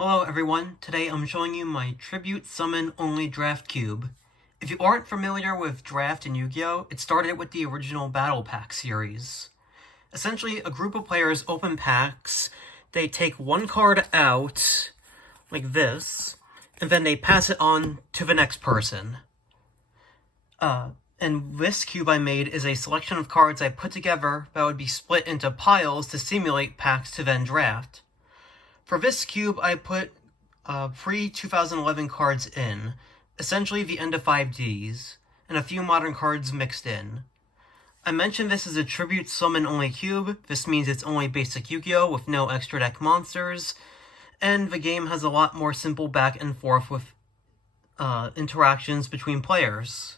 Hello everyone, today I'm showing you my Tribute Summon Only Draft Cube. If you aren't familiar with Draft in Yu-Gi-Oh!, it started with the original Battle Pack series. Essentially, a group of players open packs, they take one card out, like this, and then they pass it on to the next person. And this cube I made is a selection of cards I put together that would be split into piles to simulate packs to then draft. For this cube, I put pre-2011 cards in, essentially the end of 5Ds, and a few modern cards mixed in. I mentioned this is a Tribute Summon only cube. This means it's only basic Yu-Gi-Oh! With no extra deck monsters, and the game has a lot more simple back and forth with interactions between players.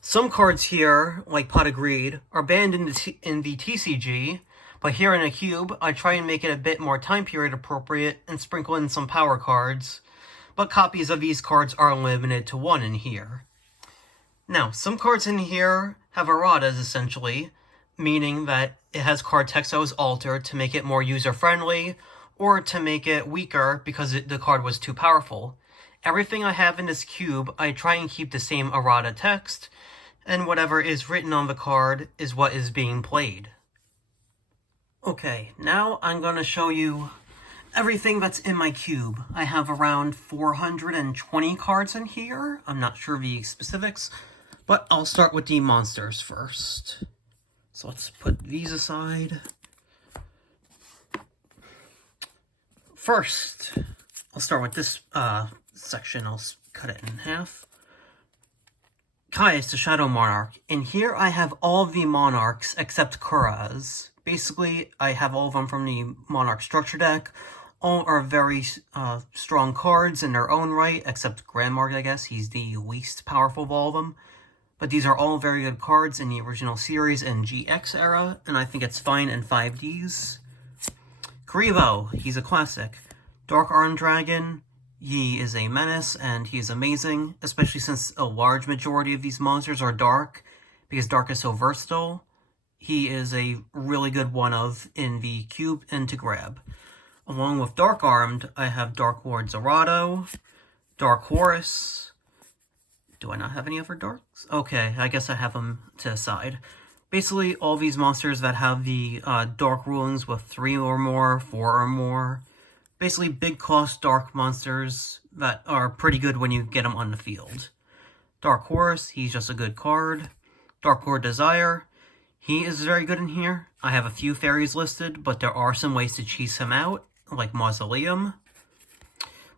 Some cards here, like Pot of Greed, are banned in the TCG, but here in a cube, I try and make it a bit more time period appropriate and sprinkle in some power cards, but copies of these cards are limited to one in here. Now, some cards in here have erratas, essentially, meaning that it has card text that was altered to make it more user-friendly, or to make it weaker because the card was too powerful. Everything I have in this cube, I try and keep the same errata text, and whatever is written on the card is what is being played. Okay, now I'm going to show you everything that's in my cube. I have around 420 cards in here. I'm not sure the specifics, but I'll start with the monsters first. So let's put these aside. First, I'll start with this section. I'll cut it in half. Caius, the Shadow Monarch. In here, I have all of the monarchs except Kura's. Basically, I have all of them from the Monarch Structure deck. All are very strong cards in their own right, except Grandmark, I guess. He's the least powerful of all of them. But these are all very good cards in the original series and GX era, and I think it's fine in 5Ds. Karibo, he's a classic. Dark Arm Dragon, he is a menace, and he is amazing, especially since a large majority of these monsters are dark, because dark is so versatile. He is a really good one-of in the cube and to grab. Along with Dark Armed, I have Dark Lord Zerato, Dark Horus. Do I not have any other darks? Okay, I guess I have them to the side. Basically, all these monsters that have the dark rulings with 3 or more, 4 or more. Basically, big cost dark monsters that are pretty good when you get them on the field. Dark Horus, he's just a good card. Dark Lord Desire, he is very good in here. I have a few fairies listed, but there are some ways to cheese him out, like Mausoleum.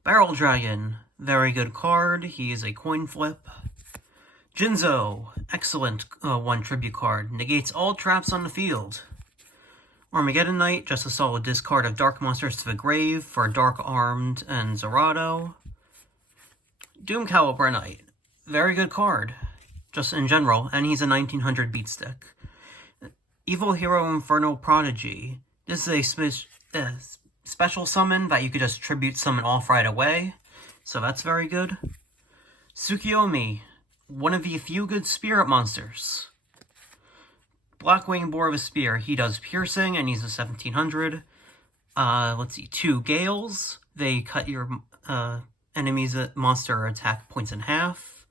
Barrel Dragon, very good card. He is a coin flip. Jinzo, excellent one tribute card. Negates all traps on the field. Armageddon Knight, just a solid discard of dark monsters to the grave for Dark Armed and Zerato. Doom Caliber Knight, very good card, just in general, and he's a 1900 beat stick. Evil Hero Infernal Prodigy. This is a special summon that you could just tribute summon off right away, so that's very good. Tsukiyomi, one of the few good spirit monsters. Blackwing Boar with Spear, he does piercing, and he's a 1700. Let's see, 2 Gales. They cut your enemy's monster attack points in half.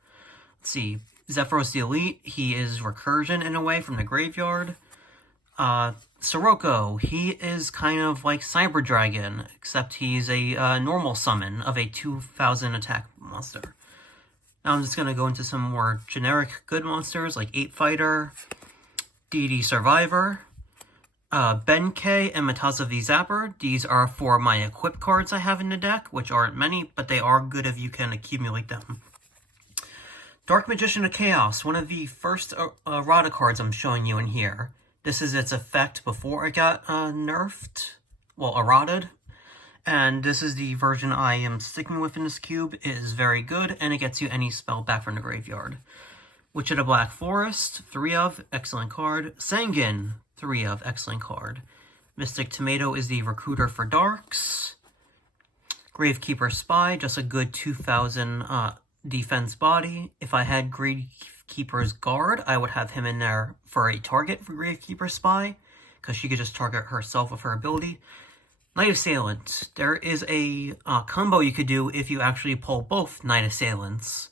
Let's see, Zephyros the Elite, he is recursion in a way from the graveyard. Sirocco, he is kind of like Cyber Dragon, except he's a normal summon of a 2000 attack monster. Now I'm just going to go into some more generic good monsters, like 8 Fighter, Deity Survivor, Benkei, and Mataza the Zapper. These are for my equip cards I have in the deck, which aren't many, but they are good if you can accumulate them. Dark Magician of Chaos, one of the first errata cards I'm showing you in here. This is its effect before it got nerfed, well, errated. And this is the version I am sticking with in this cube. It is very good, and it gets you any spell back from the graveyard. Witch of the Black Forest, 3 of, excellent card. Sangin, 3 of, excellent card. Mystic Tomato is the recruiter for darks. Gravekeeper Spy, just a good 2000 defense body. If I had Gravekeeper's Guard, I would have him in there for a target for Gravekeeper Spy, because she could just target herself with her ability. Knight Assailant. There is a combo you could do if you actually pull both Knight Assailants.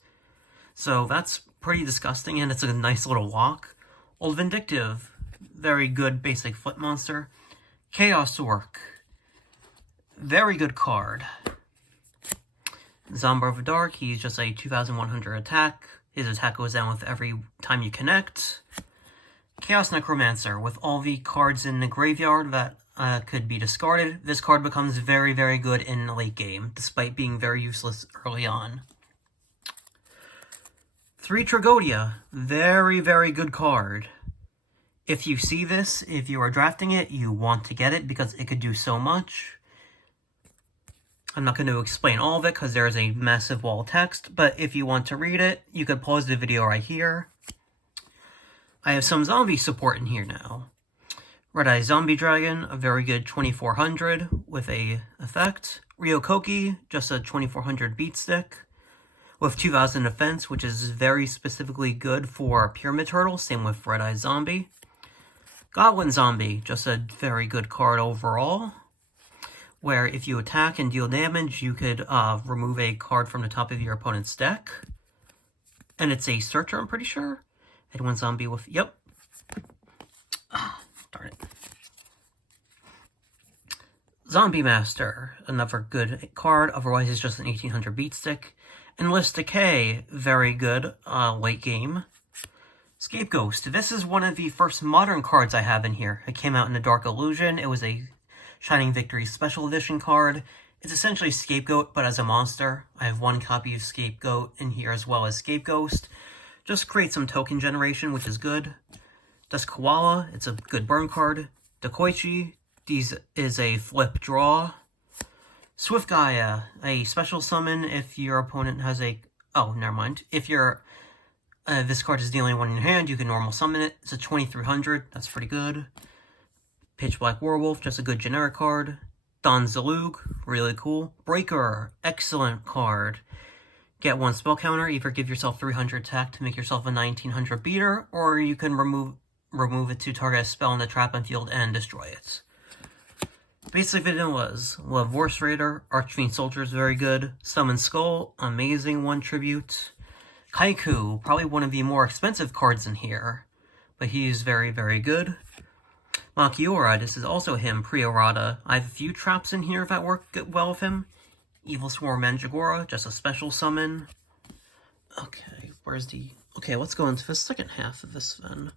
So that's pretty disgusting, and it's a nice little walk. Old Vindictive. Very good basic foot monster. Chaos Orc. Very good card. Zombar of the Dark. He's just a 2100 attack. His attack goes down with every time you connect. Chaos Necromancer. With all the cards in the graveyard that could be discarded, this card becomes very, very good in the late game, despite being very useless early on. 3 Tragodia. Very, very good card. If you see this, if you are drafting it, you want to get it because it could do so much. I'm not going to explain all of it because there is a massive wall of text, but if you want to read it, you could pause the video right here. I have some zombie support in here now. Red Eye Zombie Dragon, a very good 2400 with a effect. Ryokoki, just a 2400 beat stick with 2000 defense, which is very specifically good for Pyramid Turtle, same with Red Eye Zombie. Goblin Zombie, just a very good card overall, where if you attack and deal damage, you could remove a card from the top of your opponent's deck. And it's a searcher, I'm pretty sure. And one zombie with, yep. Darn it. Zombie Master, another good card, otherwise it's just an 1800 beat stick. Endless Decay, very good late game. Scapegoat, this is one of the first modern cards I have in here. It came out in the Dark Illusion. It was a Shining Victory Special Edition card. It's essentially Scapegoat, but as a monster. I have 1 copy of Scapegoat in here as well as Scapegoat. Just create some token generation, which is good. Dusk Koala, it's a good burn card. Dakoichi, these is a flip draw. Swift Gaia, a special summon if your opponent has a... Oh, never mind. If your this card is the only one in your hand, you can normal summon it. It's a 2300, that's pretty good. Pitch Black Werewolf, just a good generic card. Don Zalug, really cool. Breaker, excellent card. Get 1 spell counter, either give yourself 300 attack to make yourself a 1900 beater, or you can remove it to target a spell in the trap on field and destroy it. Basic vanillas. Love Vorse Raider, Archfiend Soldier is very good. Summon Skull, amazing 1 tribute. Kaiku, probably one of the more expensive cards in here, but he's very, very good. Makiora, this is also him, pre-errata. I have a few traps in here that work well with him. Evil Swarm Mandragora, just a special summon. Okay, where's the... Okay, let's go into the second half of this then.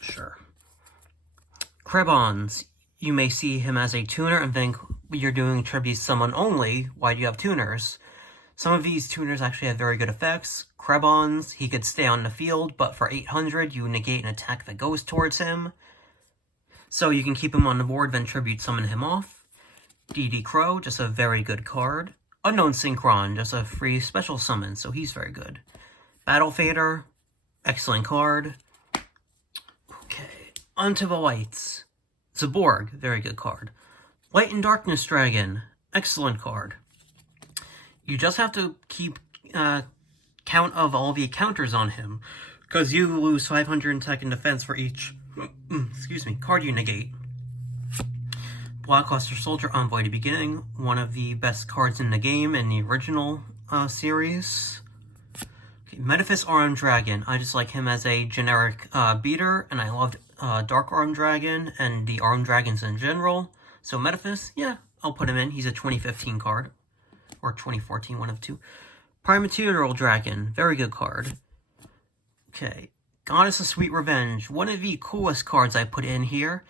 Sure. Krebons, you may see him as a tuner and think you're doing tribute summon only. Why do you have tuners? Some of these tuners actually have very good effects. Krebons, he could stay on the field, but for 800, you negate an attack that goes towards him. So you can keep him on the board, then tribute summon him off. DD Crow, just a very good card. Unknown Synchron, just a free special summon, so he's very good. Battle Fader, excellent card. Okay, onto the lights. Zaborg, very good card. Light and Darkness Dragon, excellent card. You just have to keep count of all the counters on him, because you lose 500 attack and defense for each card you negate. Blockbuster Soldier Envoy to Beginning, one of the best cards in the game in the original series. Okay, Metaphys Armed Dragon, I just like him as a generic beater, and I loved Dark Armed Dragon and the Armed Dragons in general. So Metaphys, yeah, I'll put him in. He's a 2015 card. Or 2014, one of 2. Primaterial Dragon, very good card. Okay, Goddess of Sweet Revenge, one of the coolest cards I put in here.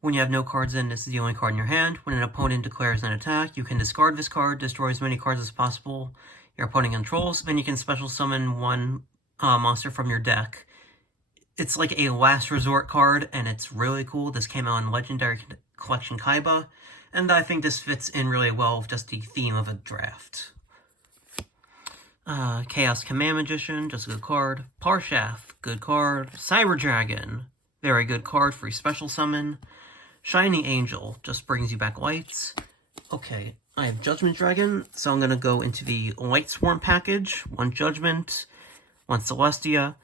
When you have no cards in, this is the only card in your hand. When an opponent declares an attack, you can discard this card, destroy as many cards as possible your opponent controls, then you can special summon 1 monster from your deck. It's like a last resort card, and it's really cool. This came out in Legendary Collection Kaiba, and I think this fits in really well with just the theme of a draft. Chaos Command Magician, just a good card. Parshaf, good card. Cyber Dragon, very good card, free special summon. Shining Angel, just brings you back lights. Okay, I have Judgment Dragon, so I'm going to go into the Light Swarm package. 1 Judgment, 1 Celestia,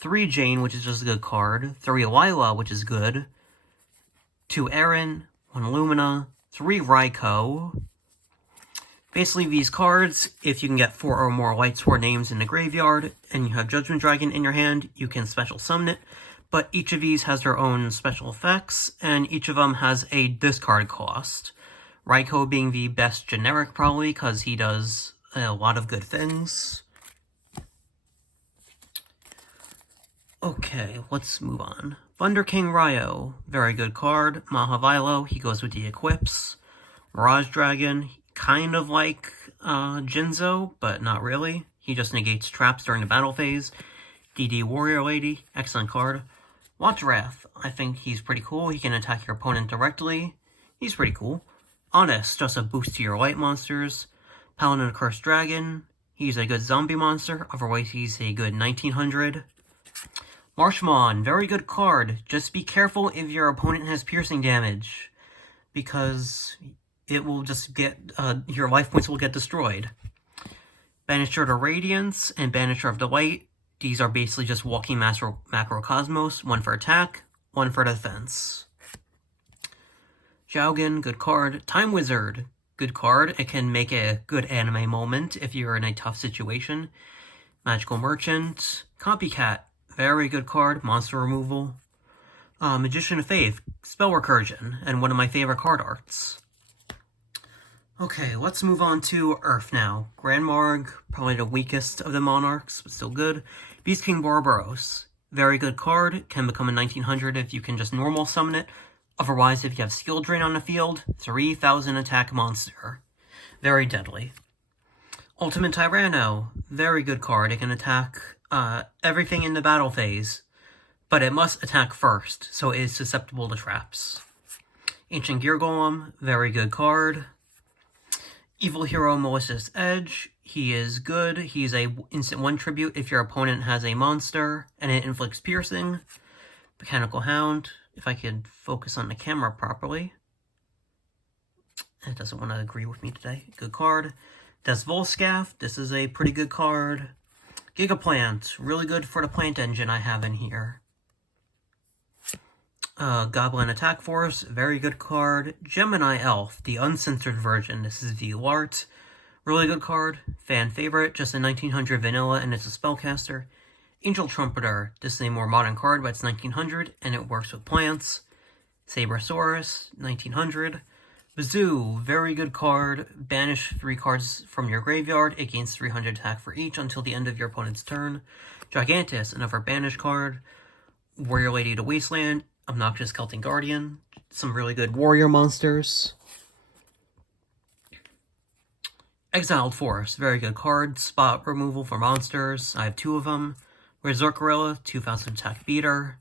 3 Jane, which is just a good card. 3 Lila, which is good. 2 Aaron, 1 Lumina, 3 Raikou. Basically, these cards, if you can get 4 or more Light Sword names in the graveyard, and you have Judgment Dragon in your hand, you can special summon it. But each of these has their own special effects, and each of them has a discard cost. Raikou being the best generic, probably, because he does a lot of good things. Okay, let's move on. Thunder King Ryo, very good card. Mahavilo, he goes with the equips. Mirage Dragon, kind of like Jinzo, but not really. He just negates traps during the battle phase. DD Warrior Lady, excellent card. Watchwrath, I think he's pretty cool. He can attack your opponent directly. He's pretty cool. Honest, just a boost to your light monsters. Paladin Cursed Dragon, he's a good zombie monster. Otherwise, he's a good 1900. Marshmallow, very good card. Just be careful if your opponent has piercing damage, because it will just get, your life points will get destroyed. Banisher to Radiance and Banisher of Delight. These are basically just walking macrocosmos. 1 for attack, 1 for defense. Xiaogan, good card. Time Wizard, good card. It can make a good anime moment if you're in a tough situation. Magical Merchant. Copycat, very good card. Monster removal. Magician of Faith, spell recursion, and one of my favorite card arts. Okay, let's move on to Earth now. Grand Marg, probably the weakest of the monarchs, but still good. Beast King Boroboros, very good card. Can become a 1900 if you can just normal summon it. Otherwise, if you have Skill Drain on the field, 3000 attack monster. Very deadly. Ultimate Tyranno, very good card. It can attack everything in the battle phase, but it must attack first, so it is susceptible to traps. Ancient Gear Golem, very good card. Evil Hero Malicious Edge, he is good. He's a instant 1 tribute if your opponent has a monster, and it inflicts piercing. Mechanical Hound, if I could focus on the camera properly. It doesn't want to agree with me today. Good card. Des Volscath, this is a pretty good card. Gigaplant, really good for the plant engine I have in here. Goblin Attack Force, very good card. Gemini Elf, the uncensored version. This is the Lart. Really good card. Fan favorite, just a 1900 vanilla, and it's a spellcaster. Angel Trumpeter, this is a more modern card, but it's 1900, and it works with plants. Sabersaurus, 1900. Bazoo, very good card. Banish 3 cards from your graveyard. It gains 300 attack for each until the end of your opponent's turn. Gigantus, another banish card. Warrior Lady to Wasteland. Obnoxious Celtic Guardian. Some really good warrior monsters. Exiled Force, very good card. Spot removal for monsters. I have 2 of them. Resort Gorilla, 2000 attack beater.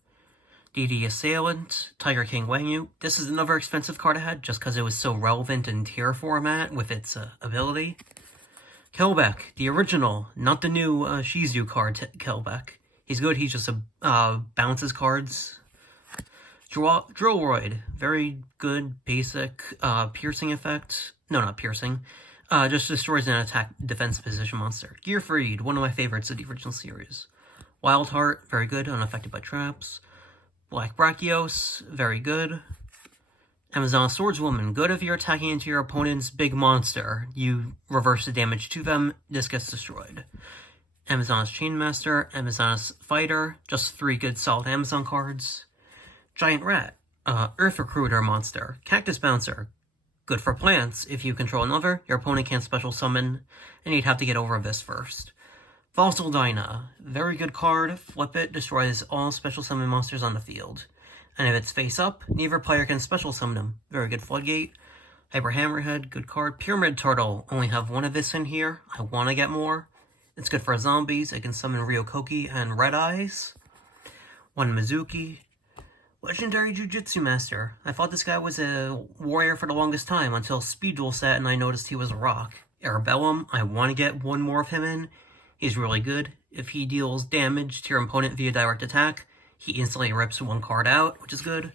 DD Assailant, Tiger King Wangyu. This is another expensive card I had just because it was so relevant in tier format with its ability. Kelbeck, the original, not the new Shizu card Kelbeck. He's good, he just bounces cards. Drillroid, very good basic piercing effect. No, not piercing. Just destroys an attack defense position monster. Gearfried, one of my favorites of the original series. Wildheart, very good, unaffected by traps. Black Brachios, very good. Amazon Swordswoman, good if you're attacking into your opponent's big monster. You reverse the damage to them, this gets destroyed. Amazon's Chainmaster, Amazon's Fighter, just 3 good solid Amazon cards. Giant Rat, Earth Recruiter monster. Cactus Bouncer, good for plants. If you control another, your opponent can't special summon, and you'd have to get over this first. Fossil Dyna, very good card. Flip it, destroys all special summon monsters on the field. And if it's face up, neither player can special summon them. Very good Floodgate. Hyper Hammerhead, good card. Pyramid Turtle, only have 1 of this in here. I want to get more. It's good for zombies. It can summon Ryokoki and Red Eyes. 1 Mizuki. Legendary Jujutsu Master. I thought this guy was a warrior for the longest time until Speed Duel set and I noticed he was a rock. Arabellum, I want to get 1 more of him in. He's really good. If he deals damage to your opponent via direct attack, he instantly rips 1 card out, which is good.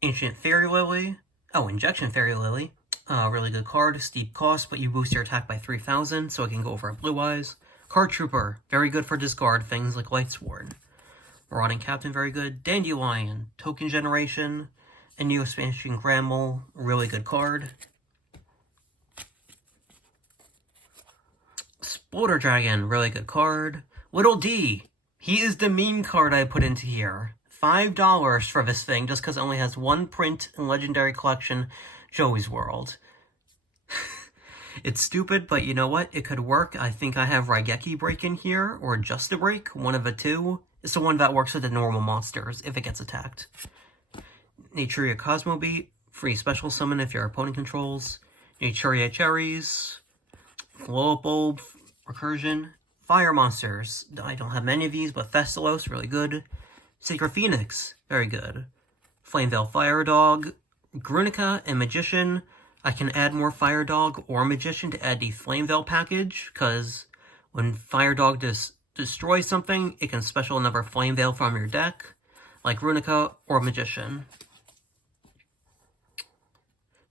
Ancient Fairy Lily. Oh, Injection Fairy Lily. Really good card. Steep cost, but you boost your attack by 3000, so it can go over Blue Eyes. Card Trooper. Very good for discard things like Light Sword. Marauding Captain, very good. Dandelion. Token generation. A new expansion Grammel, really good card. Sploder Dragon, really good card. Little D, he is the meme card I put into here. $5 for this thing, just because it only has one print in Legendary Collection, Joey's World. It's stupid, but you know what? It could work. I think I have Raigeki Break in here, or Just a Break, one of the two. It's the one that works with the normal monsters, if it gets attacked. Naturia Cosmo Beat, free special summon if your opponent controls. Naturia Cherries, Blow Up Bulb, Recursion. Fire monsters, I don't have many of these, but Festalos, really good. Sacred Phoenix, very good. Flameveil Fire Dog, Grunica, and Magician. I can add more Fire Dog or Magician to add the Flameveil package, because when Fire Dog destroys something, it can special another Flameveil from your deck, like Runica or Magician.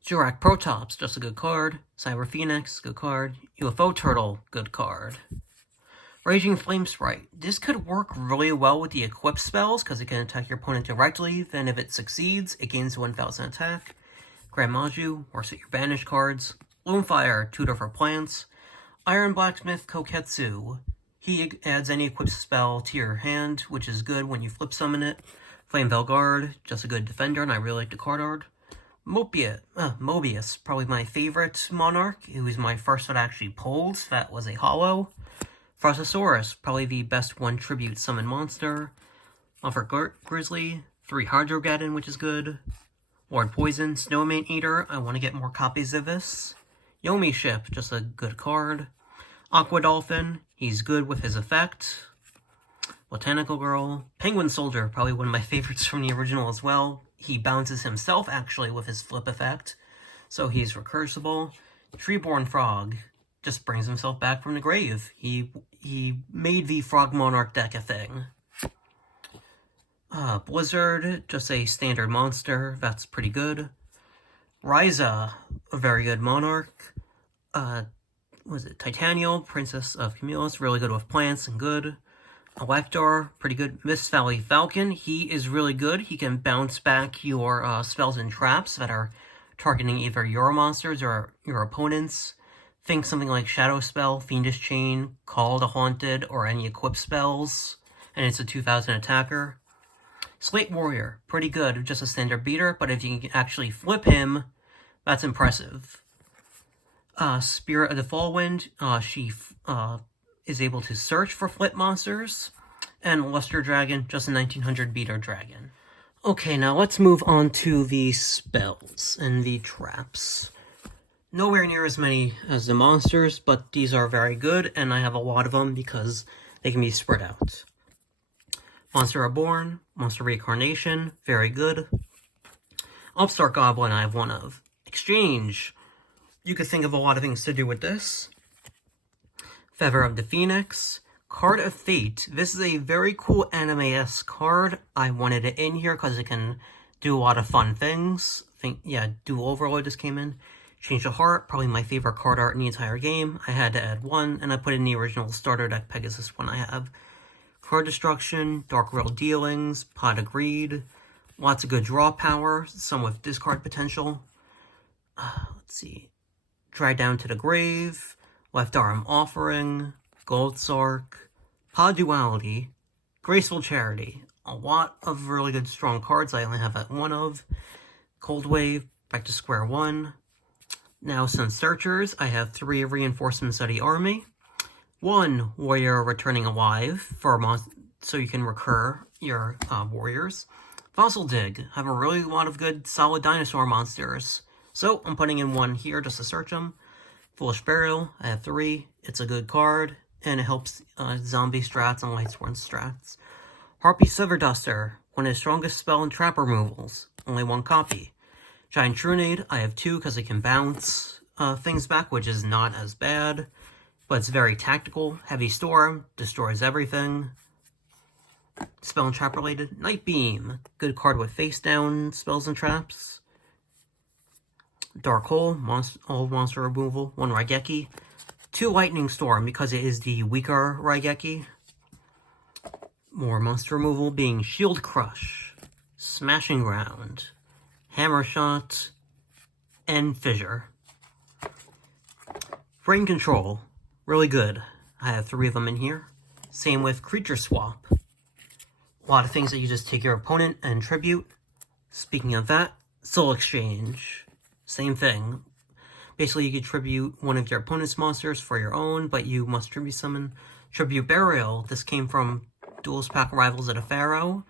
Jurak Protops, just a good card. Cyber Phoenix, good card. UFO Turtle, good card. Raging Flame Sprite. This could work really well with the equipped spells, because it can attack your opponent directly, then if it succeeds, it gains 1,000 attack. Grand Maju, works with your banished cards. Loomfire, tutor for plants. Iron Blacksmith Koketsu. He adds any equipped spell to your hand, which is good when you flip summon it. Flameveil Guard, just a good defender, and I really like the card art. Mobius, probably my favorite Monarch. It was my first that I actually pulled. That was a holo. Frostosaurus, probably the best one tribute summon monster. Offer Grizzly, 3 Hydrogaddon, which is good. Lord Poison, Snowman Eater, I want to get more copies of this. Yomi Ship, just a good card. Aqua Dolphin, he's good with his effect. Botanical Girl. Penguin Soldier, probably one of my favorites from the original as well. He bounces himself, actually, with his flip effect, so he's recursible. Treeborn Frog just brings himself back from the grave. He made the Frog Monarch deck a thing. Blizzard, just a standard monster. That's pretty good. Ryza, a very good Monarch. Was it Titanial, Princess of Cumulus, really good with plants and good. Elector, pretty good. Mist Valley Falcon, he is really good. He can bounce back your spells and traps that are targeting either your monsters or your opponents. Think something like Shadow Spell, Fiendish Chain, Call the Haunted, or any equipped spells. And it's a 2,000 attacker. Slate Warrior, pretty good, just a standard beater, but if you can actually flip him, that's impressive. Spirit of the Fallwind, she is able to search for flip monsters. And Luster Dragon, just a 1900 beater dragon. Okay, now let's move on to the spells and the traps. Nowhere near as many as the monsters, but these are very good, and I have a lot of them because they can be spread out. Monster Reborn, Monster Reincarnation, very good. Upstart Goblin, I have one of. Exchange, you could think of a lot of things to do with this. Feather of the Phoenix, Card of Fate. This is a very cool anime-esque card. I wanted it in here because it can do a lot of fun things. Dual Overload just came in. Change of Heart, probably my favorite card art in the entire game. I had to add one, and I put in the original starter deck Pegasus one I have. Card Destruction, Dark World Dealings, Pot of Greed, lots of good draw power, some with discard potential. Let's see. Drag Down to the Grave, Left Arm Offering, Gold Sark, Pod Duality, Graceful Charity. A lot of really good strong cards I only have at one of. Cold Wave, back to square one. Now Sun Searchers, I have 3 Reinforcements of the Army. 1 Warrior Returning Alive, so you can recur your warriors. Fossil Dig, have a really lot of good solid dinosaur monsters. So I'm putting in 1 here just to search them. Foolish Burial, I have 3. It's a good card, and it helps zombie strats and Lightsworn strats. Harpy Silverduster, one of the strongest spell and trap removals. Only 1 copy. Giant Trunade, I have 2 because it can bounce things back, which is not as bad. But it's very tactical. Heavy Storm, destroys everything. Spell and trap related. Night Beam, good card with face down spells and traps. Dark Hole, all monster removal. 1 Raigeki. 2 Lightning Storm because it is the weaker Raigeki. More monster removal being Shield Crush, Smashing Ground, Hammer Shot, and Fissure. Brain Control, really good. I have 3 of them in here. Same with Creature Swap. A lot of things that you just take your opponent and tribute. Speaking of that, Soul Exchange. Same thing. Basically, you could tribute one of your opponent's monsters for your own, but you must tribute summon. Tribute Burial. This came from Duelist Pack Arrivals at a Pharaoh.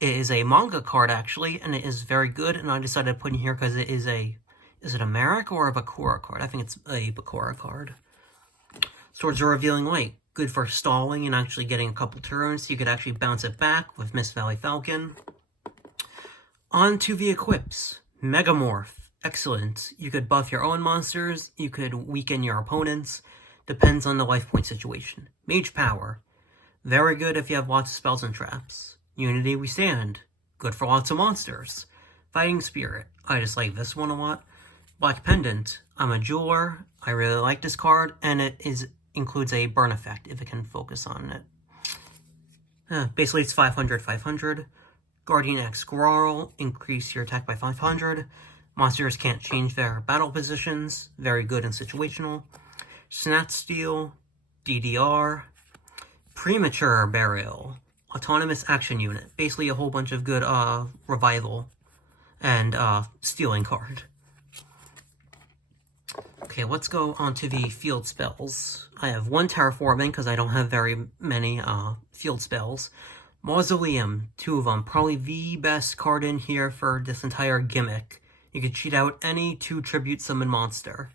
It is a manga card, actually, and it is very good, and I decided to put in here because it is a... Is it a Merrick or a Bakura card? I think it's a Bakura card. Swords of Revealing Light. Good for stalling and actually getting a couple turns. You could actually bounce it back with Mist Valley Falcon. On to the equips. Megamorph. Excellent. You could buff your own monsters. You could weaken your opponents. Depends on the life point situation. Mage Power. Very good if you have lots of spells and traps. Unity Withstand. Good for lots of monsters. Fighting Spirit. I just like this one a lot. Black Pendant. I'm a jeweler. I really like this card, and it includes a burn effect if it can focus on it. Basically, it's 500, 500. Guardian X Growl. Increase your attack by 500. Monsters can't change their battle positions. Very good and situational. Snat Steel. DDR. Premature Burial. Autonomous Action Unit. Basically a whole bunch of good revival and stealing card. Okay, let's go on to the field spells. I have 1 Terraforming because I don't have very many field spells. Mausoleum, 2 of them. Probably the best card in here for this entire gimmick. You could cheat out any 2 tribute summon monster.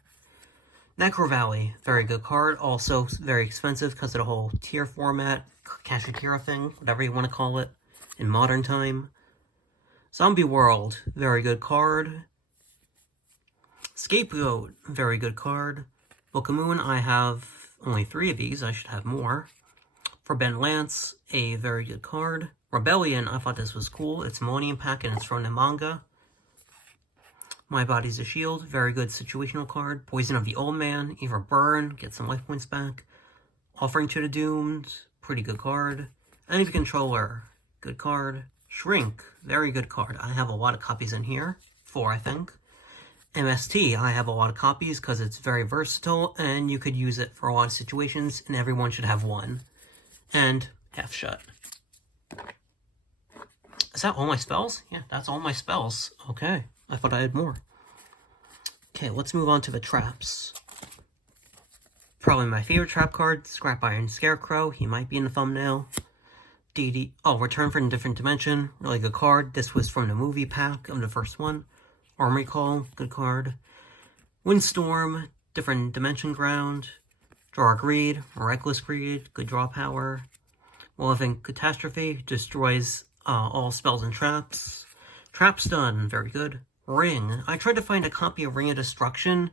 Necro Valley, very good card. Also very expensive because of the whole tier format, Kashikira thing, whatever you want to call it, in modern time. Zombie World, very good card. Scapegoat, very good card. Book of Moon, I have only 3 of these. I should have more. Forbidden Lance, a very good card. Rebellion, I thought this was cool. It's Millennium Pack and it's from the manga. My Body's a Shield, very good situational card. Poison of the Old Man, either burn, get some life points back. Offering to the Doomed, pretty good card. Enemy Controller, good card. Shrink, very good card. I have a lot of copies in here. 4, I think. MST, I have a lot of copies because it's very versatile and you could use it for a lot of situations and everyone should have 1. And Half Shut. Is that all my spells? Yeah, that's all my spells. Okay, I thought I had more. Okay, let's move on to the traps. Probably my favorite trap card, Scrap Iron Scarecrow. He might be in the thumbnail. Return from a Different Dimension. Really good card. This was from the movie pack of the first one. Armory Call, good card. Windstorm, Different Dimension Ground. Draw Greed, Reckless Greed, good draw power. Malevolent Catastrophe, destroys all spells and traps. Trap Stun, very good. Ring, I tried to find a copy of Ring of Destruction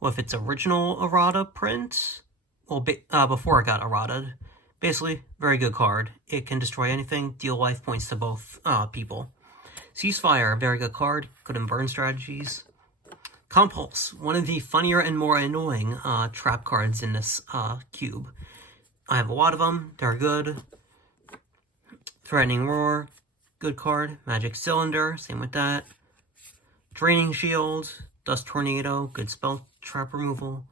with its original errata print. Well, before it got errataed. Basically, very good card. It can destroy anything, deal life points to both people. Ceasefire, very good card, good in burn strategies. Compulse, one of the funnier and more annoying trap cards in this cube. I have a lot of them, they're good. Threatening Roar, good card. Magic Cylinder, same with that. Draining Shield, Dust Tornado, good spell trap removal.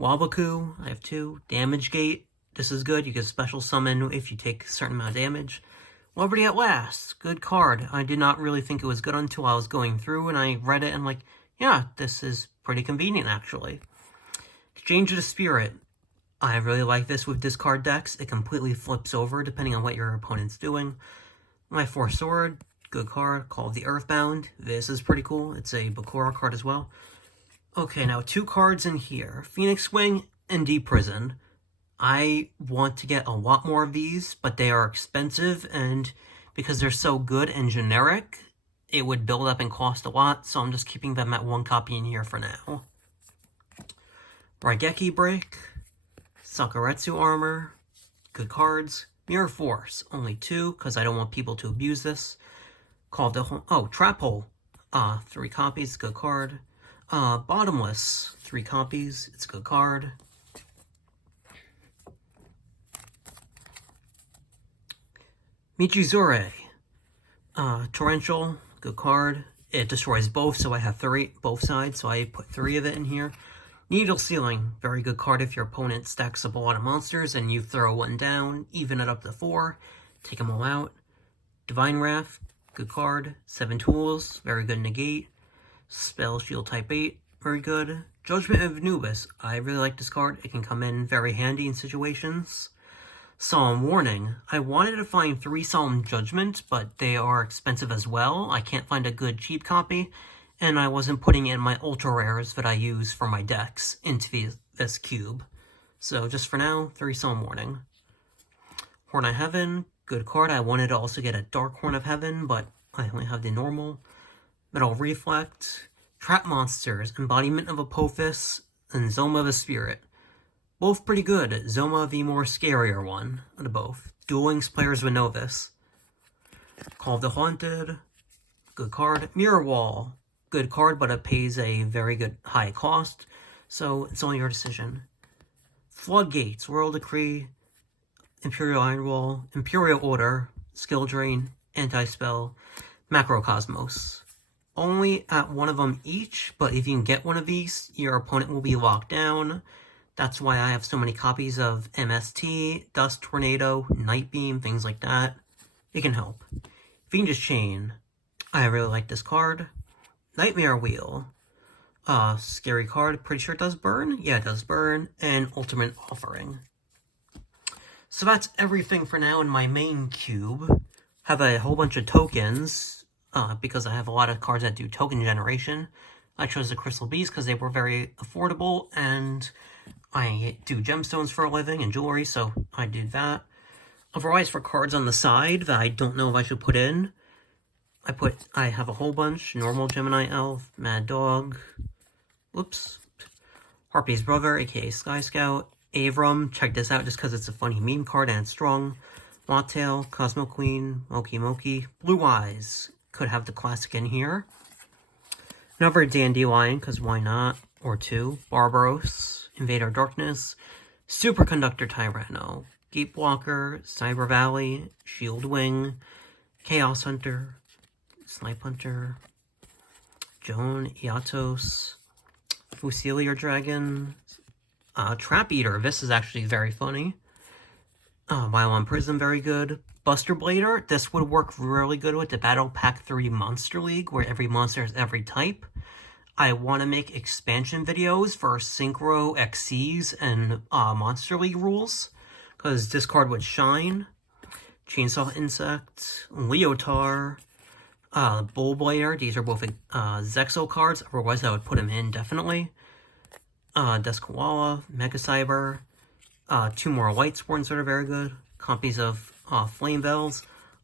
Wabaku, I have 2. Damage Gate, this is good, you can special summon if you take a certain amount of damage. Liberty at Last, good card. I did not really think it was good until I was going through and I read it and I'm like, yeah, this is pretty convenient actually. Exchange of the Spirit. I really like this with discard decks. It completely flips over depending on what your opponent's doing. My Force Sword, good card. Call of the Earthbound. This is pretty cool. It's a Bakura card as well. Okay, now 2 cards in here. Phoenix Wing and Deep Prison. I want to get a lot more of these, but they are expensive, and because they're so good and generic, it would build up and cost a lot, so I'm just keeping them at 1 copy in here for now. Raigeki Break, Sakuretsu Armor, good cards. Mirror Force, only 2, because I don't want people to abuse this. Trap Hole, 3 copies, good card. Bottomless, 3 copies, it's a good card. Michizure, Torrential, good card. it destroys both, so I have both sides, so I put 3 of it in here. Needle Ceiling, very good card if your opponent stacks up a lot of monsters and you throw one down, even it up to 4, take them all out. Divine Wrath, good card. 7 tools, very good negate. Spell Shield type 8, very good. Judgment of Anubis, I really like this card. It can come in very handy in situations. Solemn Warning, I wanted to find 3 Solemn Judgment, but they are expensive as well. I can't find a good cheap copy, and I wasn't putting in my ultra rares that I use for my decks into this cube. So just for now, 3 Solemn Warning. Horn of Heaven, good card. I wanted to also get a Dark Horn of Heaven, but I only have the normal. Metal Reflect, Trap Monsters, Embodiment of Apophis, and Zoma of a Spirit. Both pretty good. Zoma the more scarier one of the both. Duel Links players would know this. Call of the Haunted, good card. Mirror Wall, good card, but it pays a very good high cost, so it's only your decision. Floodgates, Royal Decree, Imperial Iron Wall, Imperial Order, Skill Drain, Anti-Spell, Macrocosmos. Only at one of them each, but if you can get one of these, your opponent will be locked down. That's why I have so many copies of MST, Dust Tornado, Night Beam, things like that. It can help. Fiendish Chain, I really like this card. Nightmare Wheel, scary card, pretty sure it does burn? Yeah, it does burn. And Ultimate Offering. So that's everything for now in my main cube. Have a whole bunch of tokens, because I have a lot of cards that do token generation. I chose the Crystal Bees because they were very affordable, and I do gemstones for a living and jewelry, so I did that. Otherwise, for cards on the side that I don't know if I should put in, I have a whole bunch. Normal Gemini Elf, Mad Dog, whoops, Harpy's Brother, aka Sky Scout, Avram, check this out just because it's a funny meme card and it's strong. Mottail, Cosmo Queen, Moki Moki, Blue Eyes, could have the classic in here. Another Dandelion, because why not, or 2, Barbaros, Invader Darkness, Superconductor Tyranno, Deep Walker, Cyber Valley, Shield Wing, Chaos Hunter, Snipe Hunter, Joan, Iatos, Fusilier Dragon, Trap Eater, this is actually very funny. Violent Prism, very good. Buster Blader, this would work really good with the Battle Pack 3 Monster League, where every monster is every type. I want to make expansion videos for Synchro XYZ and Monster League rules, because this card would shine. Chainsaw Insect, Leotar, Bull Blader, these are both Zexo cards, otherwise I would put them in definitely. Deskawala, Mega Cyber, 2 more Lightsworns that are very good, copies of Flame Bells,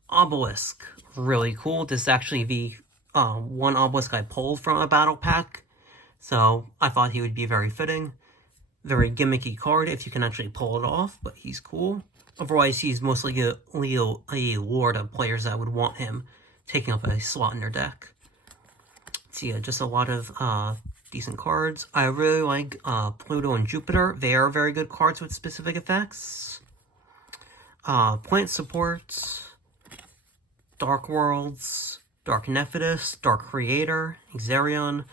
Obelisk, really cool. This is actually the one Obelisk I pulled from a battle pack, so I thought he would be very fitting. Very gimmicky card if you can actually pull it off, but he's cool. Otherwise, he's mostly a lure to players that would want him taking up a slot in their deck. So yeah, just a lot of decent cards. I really like Pluto and Jupiter. They are very good cards with specific effects. Plant Support, Dark Worlds, Dark Nephidus, Dark Creator, Xerion,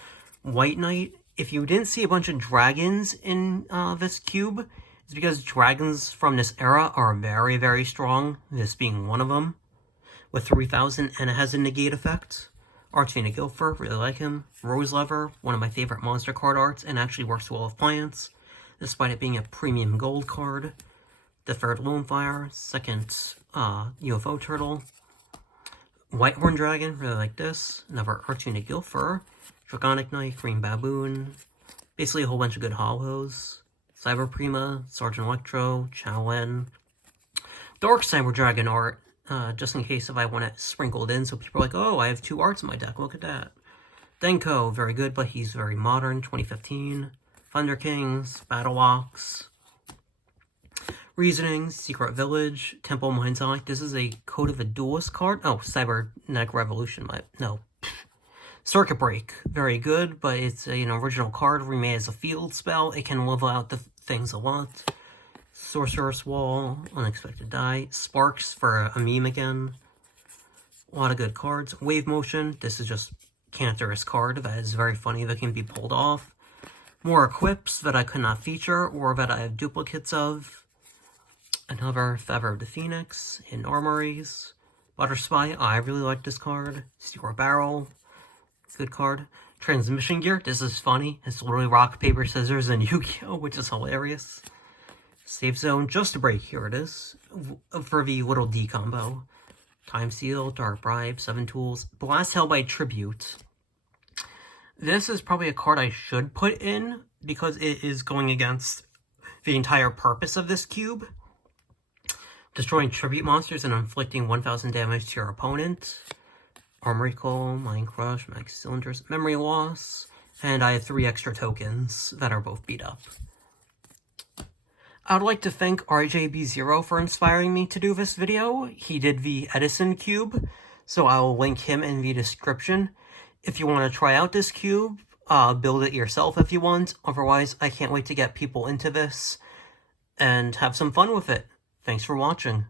White Knight. If you didn't see a bunch of dragons in this cube, it's because dragons from this era are very, very strong, this being one of them, with 3000, and it has a negate effect. Archfiend Gilfer, really like him. Rose Lever, one of my favorite monster card arts, and actually works well with plants, despite it being a premium gold card. The third Lonefire, second UFO Turtle. Whitehorn Dragon, really like this. Another Archfiend Gilfer. Draconic Knight, Green Baboon. Basically a whole bunch of good hollows. Cyber Prima, Sergeant Electro, Chowlen. Dark Cyber Dragon art, just in case if I want it sprinkled in, so people are like, oh, I have 2 arts in my deck, look at that. Denko, very good, but he's very modern, 2015. Thunder Kings, Battle Walks. Reasonings, Secret Village, Temple Mind's Eye. This is a Code of a Duelist card. Oh, Cybernetic Revolution, no. Circuit Break, very good, but it's an original card remade as a field spell. It can level out the things a lot. Sorcerer's Wall, Unexpected Die, Sparks for a meme again. A lot of good cards. Wave Motion, this is just cancerous card that is very funny that can be pulled off. More equips that I could not feature or that I have duplicates of. Another Feather of the Phoenix in Armories. Butter Spy, I really like this card. Steel Barrel, good card. Transmission Gear, this is funny. It's literally rock, paper, scissors, and Yugioh, which is hilarious. Safe Zone, Just a Break, here it is. For the little D combo. Time Seal, Dark Bribe, 7 Tools. Blast Hellbite Tribute. This is probably a card I should put in, because it is going against the entire purpose of this cube. Destroying tribute monsters and inflicting 1000 damage to your opponent. Armory Call, Mind Crush, Max Cylinders, Memory Loss, and I have 3 extra tokens that are both beat up. I would like to thank RJB0 for inspiring me to do this video. He did the Edison Cube, so I will link him in the description. If you want to try out this cube, build it yourself if you want. Otherwise, I can't wait to get people into this and have some fun with it. Thanks for watching.